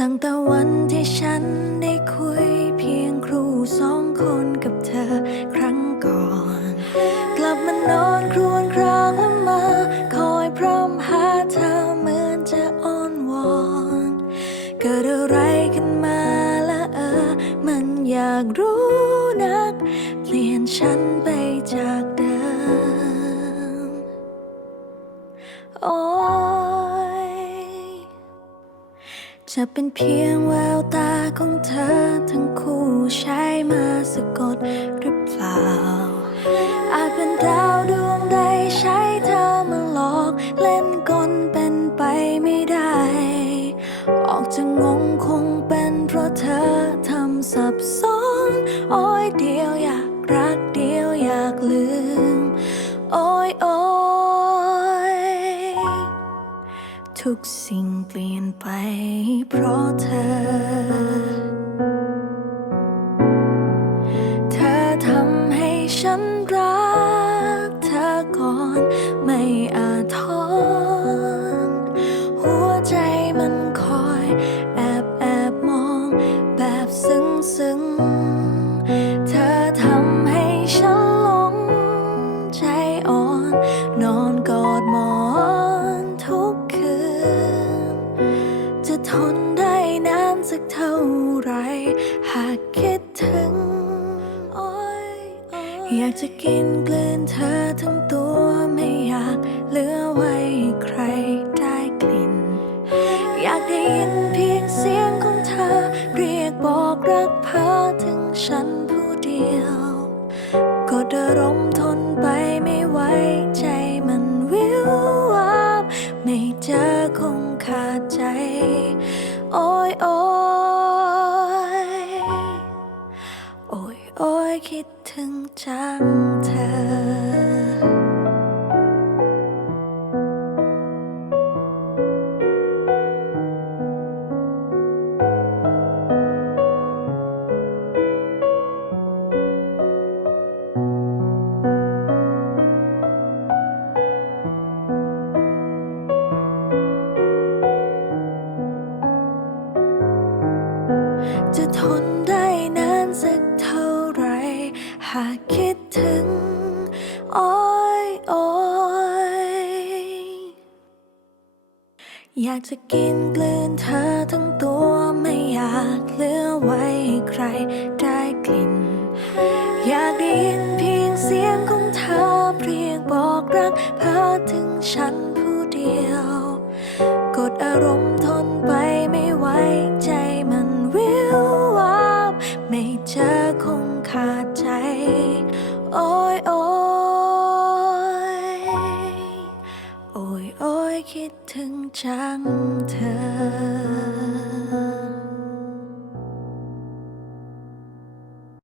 ตั้งแต่วันที่ฉันได้คุยเพียงครูสองคนกับเธอครั้งก่อน กลับมานอนครวญครางและมา คอยพร้อมหาเธอเหมือนจะอ้อนวอน เกิดอะไรขึ้นมาละเออ มันอยากรู้นัก เปลี่ยนฉันไปจากเดิม โอ้ จะเป็นเพียงแววตาของเธอทั้งคู่ใช้มาสะกดหรือเปล่า อาจเป็นดาวดวงใดใช้เธอมาหลอกเล่นกลเป็นไปไม่ได้ ออกจะงงคงเป็นเพราะเธอทำสับสนโอ้ยเดียวอยากรักเดียวอยากลืม โอ้ยโอ้ ทุกสิ่งเปลี่ยนไปเพราะเธอ เธอทำให้ฉันรัก หากคิดถึง อยากจะกินกลืนเธอทั้งตัวไม่อยากเหลือไว้ใครได้กลิ่น อยากได้ยินเพียงเสียงของเธอ เรียกบอกรักเพอถึงฉันผู้เดียวกดอารมทน จังเธอ จะทนได้ หากคิดถึง โอ้ยโอ้ยอยากจะกินกลืนเธอทั้งตัวไม่อยากเหลือไว้ให้ใครได้กลิ่น อยากได้ยินเพียงเสียงของเธอเรียกบอกรักเพ้อถึงฉันผู้เดียว กดอารมณ์ จังเธอ